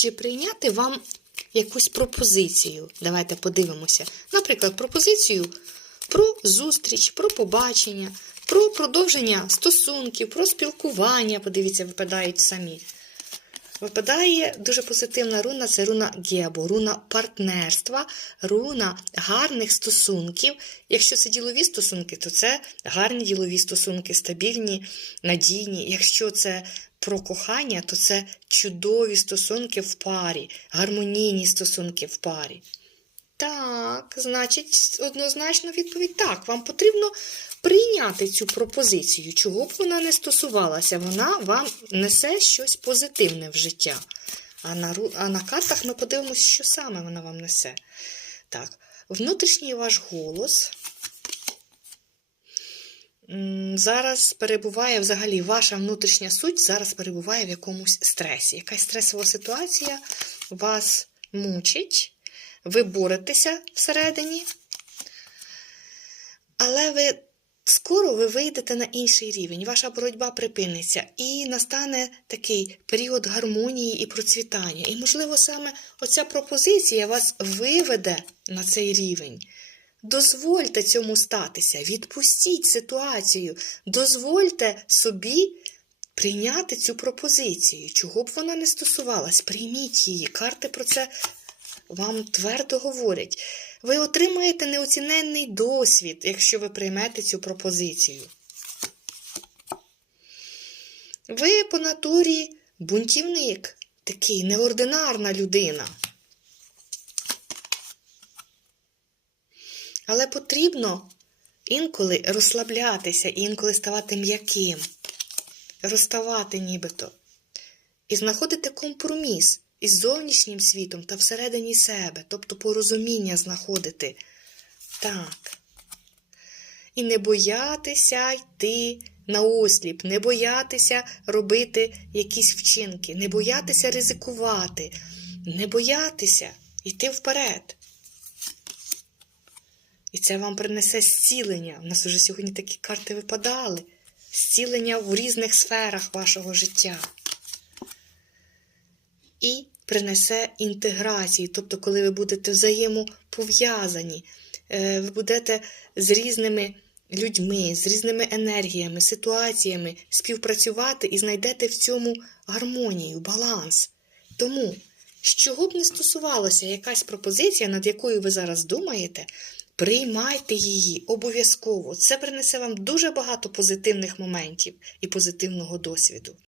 чи прийняти вам якусь пропозицію. Давайте подивимося. Наприклад, пропозицію про зустріч, про побачення, про продовження стосунків, про спілкування. Подивіться, випадають самі. Випадає дуже позитивна руна це руна Гебо, руна партнерства, руна гарних стосунків. Якщо це ділові стосунки, то це гарні ділові стосунки, стабільні, надійні. Якщо це про кохання, то це чудові стосунки в парі, гармонійні стосунки в парі. Так, значить, однозначно відповідь так. Вам потрібно прийняти цю пропозицію, чого б вона не стосувалася, вона вам несе щось позитивне в життя. А на, а на картах ми подивимося, що саме вона вам несе. Так, внутрішній ваш голос. Зараз перебуває взагалі ваша внутрішня суть зараз перебуває в якомусь стресі. Якась стресова ситуація вас мучить, ви боретеся всередині, але ви скоро ви вийдете на інший рівень, ваша боротьба припиниться, і настане такий період гармонії і процвітання. І, можливо, саме оця пропозиція вас виведе на цей рівень. Дозвольте цьому статися, відпустіть ситуацію, дозвольте собі прийняти цю пропозицію, чого б вона не стосувалась, прийміть її. Карти про це вам твердо говорять. Ви отримаєте неоціненний досвід, якщо ви приймете цю пропозицію. Ви по натурі бунтівник, такий неординарна людина. Але потрібно інколи розслаблятися, інколи ставати м'яким, розставати нібито. І знаходити компроміс із зовнішнім світом та всередині себе, тобто порозуміння знаходити. Так. І не боятися йти на осліп, не боятися робити якісь вчинки, не боятися ризикувати, не боятися йти вперед. І це вам принесе зцілення. У нас уже сьогодні такі карти випадали. Зцілення в різних сферах вашого життя. І принесе інтеграцію, тобто, коли ви будете взаємопов'язані, е, ви будете з різними людьми, з різними енергіями, ситуаціями співпрацювати і знайдете в цьому гармонію, баланс. Тому, з чого б не стосувалося якась пропозиція, над якою ви зараз думаєте, приймайте її обов'язково. Це принесе вам дуже багато позитивних моментів і позитивного досвіду.